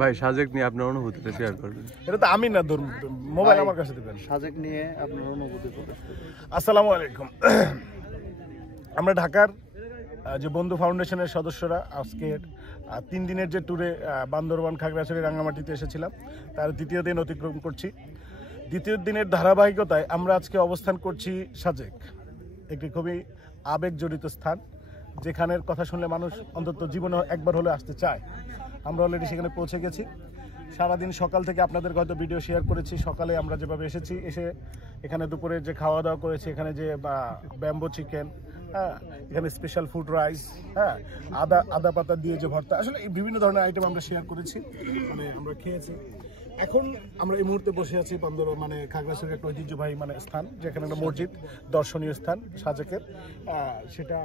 ভাই সাজেক নিয়ে আপনার অনুভূতিটা শেয়ার করবেন। এটা তো আমি না, ধরুন মোবাইল আমার কাছে দেবেন। সাজেক নিয়ে আপনার অনুভূতি প্রকাশ করবেন। আসসালামু আলাইকুম। আমরা ঢাকার যে বন্ধু ফাউন্ডেশনের সদস্যরা আজকে 3 দিনের যে ট্যুরে বান্দরবান, খাগড়াছড়ি, রাঙ্গামাটিতে এসেছিলাম, তার দ্বিতীয় দিন অতিক্রম করছি। দ্বিতীয় দিনের ধারাবাহিকতায় আমরা আজকে অবস্থান করছি সাজেক, একটি খুবই আবেগ জড়িত স্থান, যেখানের কথা শুনলে মানুষ অন্তত জীবনে একবার হলে আসতে চায়। আমরা অলরেডি সেখানে পৌঁছে গেছি। সারাদিন সকাল থেকে আপনাদের হয়তো ভিডিও শেয়ার করেছি। সকালে আমরা যেভাবে এসেছি, এসে এখানে দুপুরে যে খাওয়া দাওয়া করেছি, এখানে যে ব্যাম্বো চিকেন, হ্যাঁ, এখানে স্পেশাল ফুড রাইস, হ্যাঁ, আদা পাতা দিয়ে যে ভর্তা, আসলে এই বিভিন্ন ধরনের আইটেম আমরা শেয়ার করেছি, মানে আমরা খেয়েছি। এখন আমরা এই মুহূর্তে বসে আছি মানে খাগড়াছড়ির একটা ঐতিহ্যবাহী স্থান, যেখানে একটা মসজিদ, দর্শনীয় স্থান সাজেকের। সেটা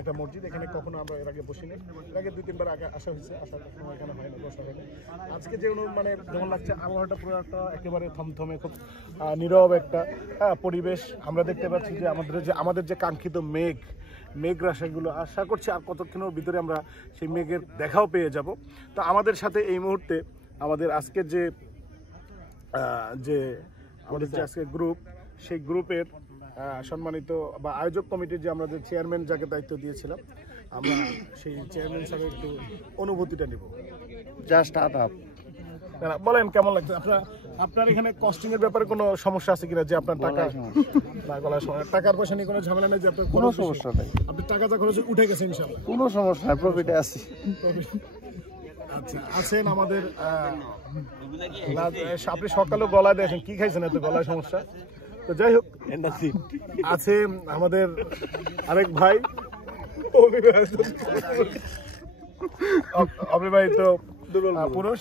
একটা মসজিদ, এখানে কখনো আমরা এর আগে বসিনি। এর আগে 2-3 বার আগে আসা হয়েছে, আসার সময় এখানে হয় না, বসা হয়নি। আজকে যে যেমন লাগছে, আবহাওয়াটা পুরো একটা একেবারে থমথমে, খুব নীরব একটা পরিবেশ। আমরা দেখতে পাচ্ছি যে আমাদের যে কাঙ্ক্ষিত মেঘ রাশিগুলো, আশা করছি আর কতক্ষণের ভিতরে আমরা সেই মেঘের দেখাও পেয়ে যাব। তো আমাদের সাথে এই মুহূর্তে আমাদের আজকের যে আজকের গ্রুপ, সেই গ্রুপের সম্মানিত বা আয়োজক কমিটির যে আমাদের চেয়ারম্যান, যাকে দায়িত্ব দিয়েছিলাম, আমরা সেই চেয়ারম্যান সাহেব একটু অনুভূতিটা নিব। জাস্ট আদাব। বলেন কেমন লাগছে আপনার এখানে কস্টিং এর ব্যাপারে কোনো সমস্যা আছে কিনা? যে আপনার টাকার পয়সা নিয়ে কোনো ঝামেলা নেই? যে আপনার কোনো সমস্যা নেই, আপনি টাকা যা খরচ উঠে গেছে ইনশাআল্লাহ? কোনো সমস্যা নাই, প্রফিটে আছি। আচ্ছা, আছেন আমাদের আপনি সকালে গলায় দেখেন, কি খাইছেন এত গলায় সমস্যা? তো যাই হোক, আছে আমাদের আরেক ভাই, অবিবাহিত পুরুষ।